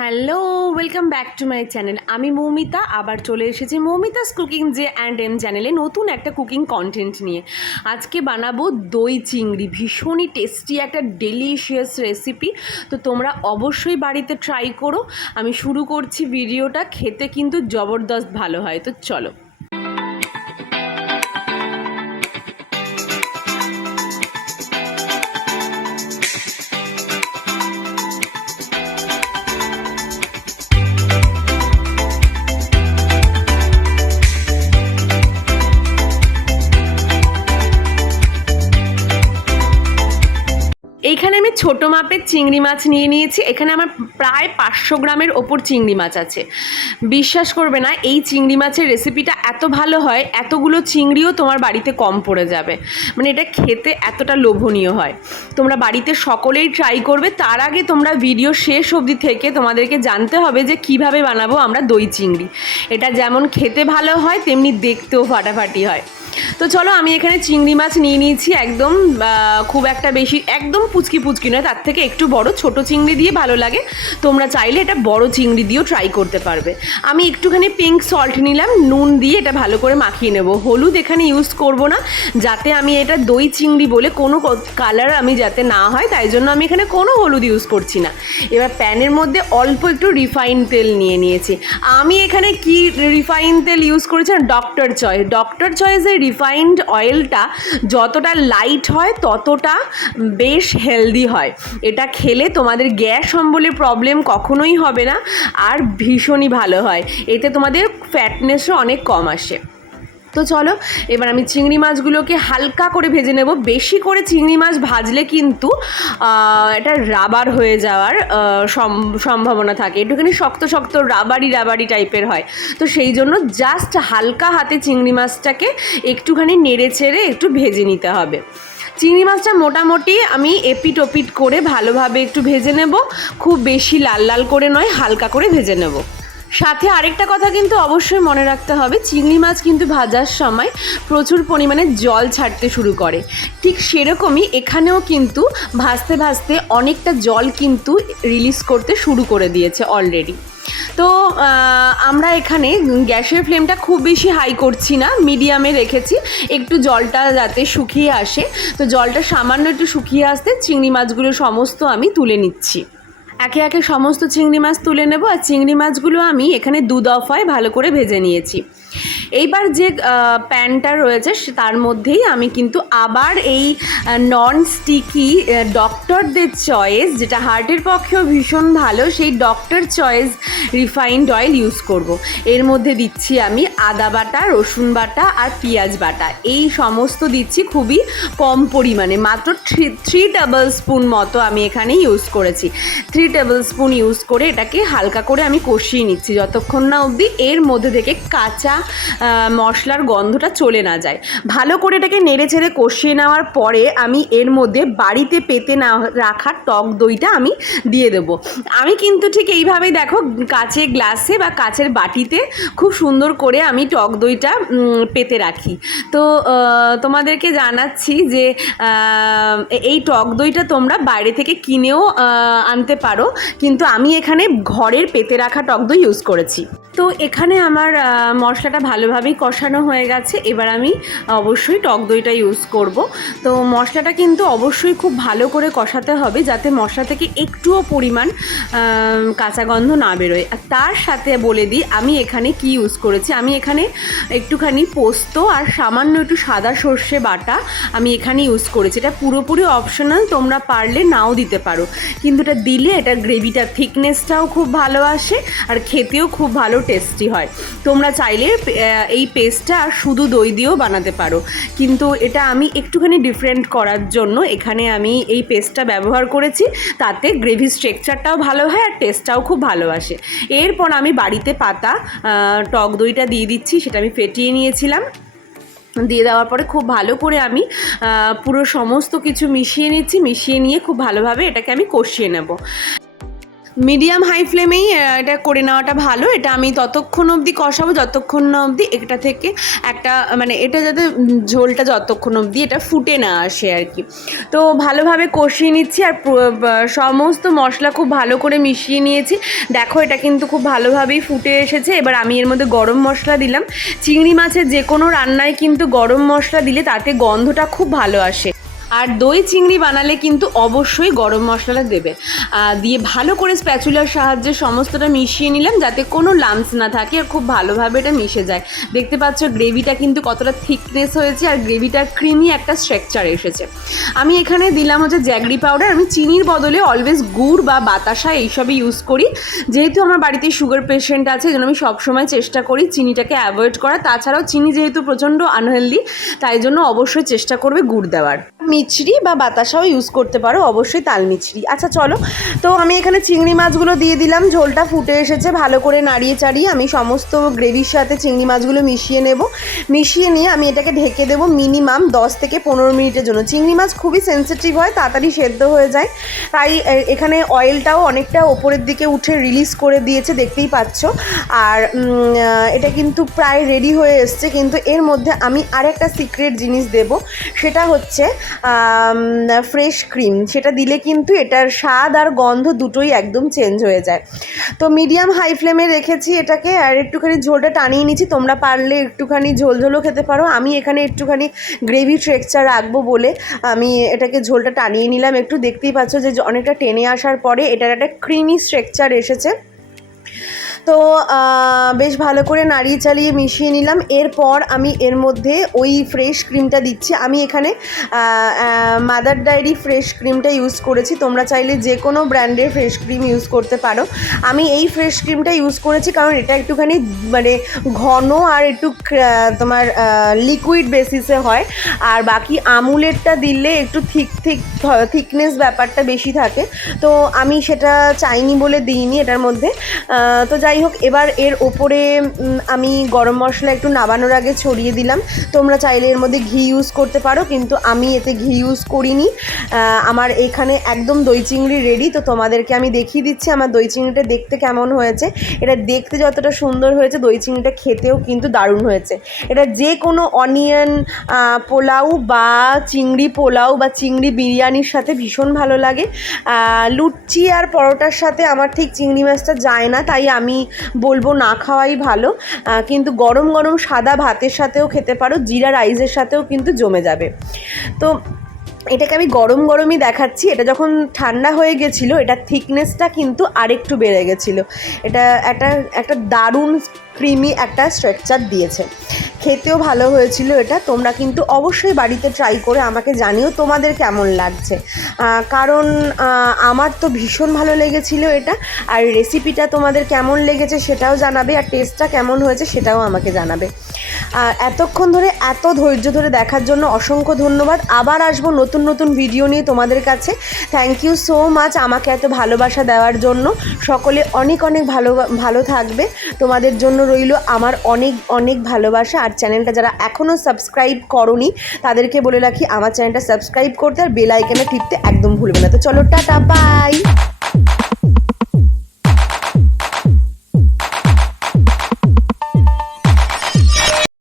Hello, welcome back to my channel. আমি মৌমিতা আবার চলে এসেছি মৌমিতাস কুকিং J&M চ্যানেলে নতুন একটা কুকিং কন্টেন্ট নিয়ে। আজকে বানাবো দই চিংড়ি, ভীষণই টেস্টি একটা ডেলিশিয়াস রেসিপি। তো তোমরা অবশ্যই বাড়িতে ট্রাই করো। আমি শুরু করছি ভিডিওটা, খেতে কিন্তু জবরদস্ত ভালো হয়। তো চলো। এইখানে আমি ছোটো মাপের চিংড়ি মাছ নিয়ে নিয়েছি। এখানে আমার প্রায় 500 গ্রামের ওপর চিংড়ি মাছ আছে। বিশ্বাস করবে না, এই চিংড়ি মাছের রেসিপিটা এত ভালো হয়, এতগুলো চিংড়িও তোমার বাড়িতে কম পড়ে যাবে। মানে এটা খেতে এতটা লোভনীয় হয়। তোমরা বাড়িতে সকলেই ট্রাই করবে। তার আগে তোমরা ভিডিও শেষ অবধি থেকে তোমাদেরকে জানতে হবে যে কিভাবে বানাবো আমরা দই চিংড়ি। এটা যেমন খেতে ভালো হয় তেমনি দেখতেও ফাটাফাটি হয়। তো চলো, আমি এখানে চিংড়ি মাছ নিয়ে নিয়েছি। একদম খুব একটা বেশি, একদম পুচকি পুচকি নয়, তার থেকে একটু বড় ছোট চিংড়ি দিয়ে ভালো লাগে। তোমরা চাইলে এটা বড় চিংড়ি দিয়েও ট্রাই করতে পারবে। আমি একটুখানি পিঙ্ক সল্ট নিলাম, নুন দিয়ে এটা ভালো করে মাখিয়ে নেব। হলুদ এখানে ইউজ করব না, যাতে আমি এটা দই চিংড়ি বলে কোনো কালার আমি যাতে না হয়, তাই জন্য আমি এখানে কোনো হলুদ ইউজ করছি না। এবার প্যানের মধ্যে অল্প একটু রিফাইন তেল নিয়ে নিয়েছি। আমি এখানে কি রিফাইন তেল ইউজ করেছি? ডক্টর চয়েসের রিফাইন্ড অয়েলটা যতটা লাইট হয় ততটা বেশ হেলদি হয়। এটা খেলে তোমাদের গ্যাস অম্বলের প্রবলেম কখনোই হবে না, আর ভীষণই ভালো হয়। এতে তোমাদের ফ্যাটনেসও অনেক কম আসে। তো চলো, এবার আমি চিংড়ি মাছগুলোকে হালকা করে ভেজে নেব। বেশি করে চিংড়ি মাছ ভাজলে কিন্তু এটা রাবার হয়ে যাওয়ার সম্ভাবনা থাকে। একটুখানি শক্ত শক্ত রাবারি টাইপের হয়। তো সেই জন্য জাস্ট হালকা হাতে চিংড়ি মাছটাকে একটুখানি নেড়ে চেড়ে একটু ভেজে নিতে হবে। চিংড়ি মাছটা মোটামুটি আমি এপিট ওপিট করে ভালোভাবে একটু ভেজে নেব। খুব বেশি লাল লাল করে নয়, হালকা করে ভেজে নেব। সাথে আরেকটা কথা কিন্তু অবশ্যই মনে রাখতে হবে, চিংড়ি মাছ কিন্তু ভাজার সময় প্রচুর পরিমাণে জল ছাড়তে শুরু করে। ঠিক সেরকমই এখানেও কিন্তু ভাজতে ভাজতে অনেকটা জল কিন্তু রিলিজ করতে শুরু করে দিয়েছে অলরেডি। তো আমরা এখানে গ্যাসের ফ্লেমটা খুব বেশি হাই করছি না, মিডিয়ামে রেখেছি, একটু জলটা যাতে শুকিয়ে আসে। তো জলটা সামান্য একটু শুকিয়ে আসতে চিংড়ি মাছগুলো সমস্ত আমি তুলে নিচ্ছি। একে একে সমস্ত চিংড়ি মাছ তুলে নেব। আর চিংড়ি মাছগুলো আমি এখানে 2 দফায় ভালো করে ভেজে নিয়েছি। এইবার যে প্যানটা রয়েছে তার মধ্যেই আমি কিন্তু আবার এই নন স্টিকি ডক্টরদের চয়েস, যেটা হার্টের পক্ষেও ভীষণ ভালো, সেই doctor choice refined oil use করব। এর মধ্যে দিচ্ছি আমি আদা বাটা, রসুন বাটা আর পেঁয়াজ বাটা। এই সমস্ত দিচ্ছি খুবই কম পরিমাণে, মাত্র 3 টেবিল স্পুন মতো আমি এখানে ইউজ করেছি। 3 টেবিল স্পুন ইউজ করে এটাকে হালকা করে আমি কষিয়ে নিচ্ছি, যতক্ষণ না অবধি এর মধ্যে থেকে কাঁচা মশলার গন্ধটা চলে না যায়। ভালো করে এটাকে নেড়ে ছেড়ে কষিয়ে নেওয়ার পরে আমি এর মধ্যে বাড়িতে পেতে না রাখা টক দইটা আমি দিয়ে দেবো। আমি কিন্তু ঠিক এইভাবেই দেখো, কাচের গ্লাসে বা কাচের বাটিতে খুব সুন্দর করে আমি টক দইটা পেতে রাখি। তো তোমাদেরকে জানাচ্ছি যে এই টক দইটা তোমরা বাইরে থেকে কিনেও আনতে পারো, কিন্তু আমি এখানে ঘরের পেতে রাখা টক দই ইউজ করেছি। তো এখানে আমার মশলাটা ভালোভাবেই কষানো হয়ে গেছে। এবার আমি অবশ্যই টক দইটা ইউজ করব। তো মশলাটা কিন্তু অবশ্যই খুব ভালো করে কষাতে হবে, যাতে মশলা থেকে একটুও পরিমাণ কাঁচা গন্ধ না বেরোয়। আর তার সাথে বলে দিই আমি এখানে কি ইউজ করেছি। আমি এখানে একটুখানি পোস্ত আর সামান্য একটু সাদা সর্ষে বাটা আমি এখানে ইউজ করেছি। এটা পুরোপুরি অপশনাল, তোমরা পারলে নাও দিতে পারো, কিন্তু এটা দিলে এটা গ্রেভিটার থিকনেসটাও খুব ভালো আসে আর খেতেও খুব ভালো টেস্টি হয়। তোমরা চাইলে এই পেস্টটা আর শুধু দই দিয়েও বানাতে পারো, কিন্তু এটা আমি একটুখানি ডিফারেন্ট করার জন্য এখানে আমি এই পেস্টটা ব্যবহার করেছি। তাতে গ্রেভি স্ট্রাকচারটাও ভালো হয় আর টেস্টটাও খুব ভালো আসে। এরপর আমি বাড়িতে পাতা টক দইটা দিয়ে দিচ্ছি, সেটা আমি ফেটিয়ে নিয়েছিলাম। দিয়ে দেওয়ার পরে খুব ভালো করে আমি পুরো সমস্ত কিছু মিশিয়ে নিচ্ছি। মিশিয়ে নিয়ে খুব ভালোভাবে এটাকে আমি কষিয়ে নেব। মিডিয়াম হাই ফ্লেমেই এটা করে নেওয়াটা ভালো। এটা আমি ততক্ষণ অবধি কষাবো যতক্ষণ না অবধি এটা থেকে একটা মানে এটা যাতে ঝোলটা যতক্ষণ অবধি এটা ফুটে না আসে আর কি। তো ভালোভাবে কষিয়ে নিচ্ছি আর সমস্ত মশলা খুব ভালো করে মিশিয়ে নিয়েছি। দেখো এটা কিন্তু খুব ভালোভাবেই ফুটে এসেছে। এবার আমি এর মধ্যে গরম মশলা দিলাম। চিংড়ি মাছের যে কোনো রান্নায় কিন্তু গরম মশলা দিলে তাতে গন্ধটা খুব ভালো আসে। আর দই চিংড়ি বানালে কিন্তু অবশ্যই গরম মশলাটা দেবে। দিয়ে ভালো করে স্প্যাচুলার সাহায্যে সমস্তটা মিশিয়ে নিলাম যাতে কোনো লাম্পস না থাকে আর খুব ভালোভাবে এটা মিশে যায়। দেখতে পাচ্ছ গ্রেভিটা কিন্তু কতটা থিকনেস হয়েছে আর গ্রেভিটার ক্রিমি একটা স্ট্রাকচার এসেছে। আমি এখানে দিলাম হচ্ছে জ্যাগরি পাউডার। আমি চিনির বদলে অলওয়েজ গুড় বা বাতাসা এইসবই ইউজ করি। যেহেতু আমার বাড়িতে সুগার পেশেন্ট আছে, এই জন্য আমি সবসময় চেষ্টা করি চিনিটাকে অ্যাভয়েড করা। তাছাড়াও চিনি যেহেতু প্রচণ্ড আনহেলদি, তাই জন্য অবশ্যই চেষ্টা করবে গুড় দেওয়ার। মিছরি বা বাতাসাও ইউজ করতে পারো, অবশ্যই তাল মিছরি। আচ্ছা চলো, তো আমি এখানে চিংড়ি মাছগুলো দিয়ে দিলাম। ঝোলটা ফুটে এসেছে, ভালো করে নাড়িয়ে চাড়িয়ে আমি সমস্ত গ্রেভির সাথে চিংড়ি মাছগুলো মিশিয়ে নেব। মিশিয়ে নিয়ে আমি এটাকে ঢেকে দেবো মিনিমাম 10 থেকে 15 মিনিটের জন্য। চিংড়ি মাছ খুবই সেনসিটিভ হয়, তাড়াতাড়ি সেদ্ধ হয়ে যায়, তাই এখানে অয়েলটাও অনেকটা ওপরের দিকে উঠে রিলিজ করে দিয়েছে, দেখতেই পাচ্ছ। আর এটা কিন্তু প্রায় রেডি হয়ে এসছে। কিন্তু এর মধ্যে আমি আরেকটা সিক্রেট জিনিস দেব, সেটা হচ্ছে ফ্রেশ ক্রিম। সেটা দিলে কিন্তু এটার স্বাদ আর গন্ধ দুটোই একদম চেঞ্জ হয়ে যায়। তো মিডিয়াম হাই ফ্লেমে রেখেছি এটাকে, আর একটুখানি ঝোলটা টানিয়ে নিচ্ছি। তোমরা পারলে একটুখানি ঝোলও খেতে পারো। আমি এখানে একটুখানি গ্রেভি টেক্সচার রাখবো বলে আমি এটাকে ঝোলটা টানিয়ে নিলাম একটু। দেখতেই পাচ্ছ যে অনেকটা টেনে আসার পরে এটার একটা ক্রিমি টেক্সচার এসেছে। তো বেশ ভালো করে নাড়িয়ে চালিয়ে মিশিয়ে নিলাম। এরপর আমি এর মধ্যে ওই ফ্রেশ ক্রিমটা দিচ্ছি। আমি এখানে মাদার ডায়েরি ফ্রেশ ক্রিমটা ইউজ করেছি, তোমরা চাইলে যে কোনো ব্র্যান্ডের ফ্রেশ ক্রিম ইউজ করতে পারো। আমি এই ফ্রেশ ক্রিমটা ইউজ করেছি কারণ এটা একটুখানি মানে ঘন আর একটু তোমার লিকুইড বেসিসে হয়। আর বাকি আমুলেরটা দিলে একটু থিকনেস ব্যাপারটা বেশি থাকে, তো আমি সেটা চাইনি বলে দিইনি এটার মধ্যে। তো যাই হোক, এবার এর ওপরে আমি গরম মশলা একটু নামানোর আগে ছড়িয়ে দিলাম। তোমরা চাইলে এর মধ্যে ঘি ইউজ করতে পারো, কিন্তু আমি এতে ঘি ইউজ করিনি। আমার এখানে একদম দই চিংড়ি রেডি। তো তোমাদেরকে আমি দেখিয়ে দিচ্ছি আমার দই চিংড়িটা দেখতে কেমন হয়েছে। এটা দেখতে যতটা সুন্দর হয়েছে, দই চিংড়িটা খেতেও কিন্তু দারুণ হয়েছে। এটা যে কোনো অনিয়ন পোলাও বা চিংড়ি পোলাও বা চিংড়ি বিরিয়ানির সাথে ভীষণ ভালো লাগে। লুচি আর পরোটার সাথে আমার ঠিক চিংড়ি মাছটা যায় না, তাই আমি বলবো না খাওয়াই ভালো। কিন্তু গরম গরম সাদা ভাতের সাথেও খেতে পারো, জিরা রাইসের সাথেও কিন্তু জমে যাবে। তো এটাকে আমি গরম গরমই দেখাচ্ছি। এটা যখন ঠান্ডা হয়ে গেছিলো, এটার থিকনেসটা কিন্তু আরেকটু বেড়ে গেছিলো। এটা একটা দারুণ ক্রিমি একটা স্ট্রাকচার দিয়েছে, খেতেও ভালো হয়েছিল এটা। তোমরা কিন্তু অবশ্যই বাড়িতে ট্রাই করে আমাকে জানিও তোমাদের কেমন লাগছে, কারণ আমার তো ভীষণ ভালো লেগেছিল এটা। আর রেসিপিটা তোমাদের কেমন লেগেছে সেটাও জানাবে, আর টেস্টটা কেমন হয়েছে সেটাও আমাকে জানাবে। এতক্ষণ ধরে এত ধৈর্য ধরে দেখার জন্য অসংখ্য ধন্যবাদ। আবার আসবো নতুন নতুন ভিডিও নিয়ে তোমাদের কাছে। থ্যাংক ইউ সো মাচ আমাকে এত ভালোবাসা দেওয়ার জন্য। সকলে অনেক অনেক ভালো থাকবে। তোমাদের জন্য রইল আমার অনেক অনেক ভালোবাসা। আর চ্যানেলটা যারা এখনও সাবস্ক্রাইব করোনি তাদেরকে বলে রাখি আমার চ্যানেলটা সাবস্ক্রাইব করতে আর বেল আইকনে টিপতে একদম ভুলবে না। তো চলো, টাটা, বাই।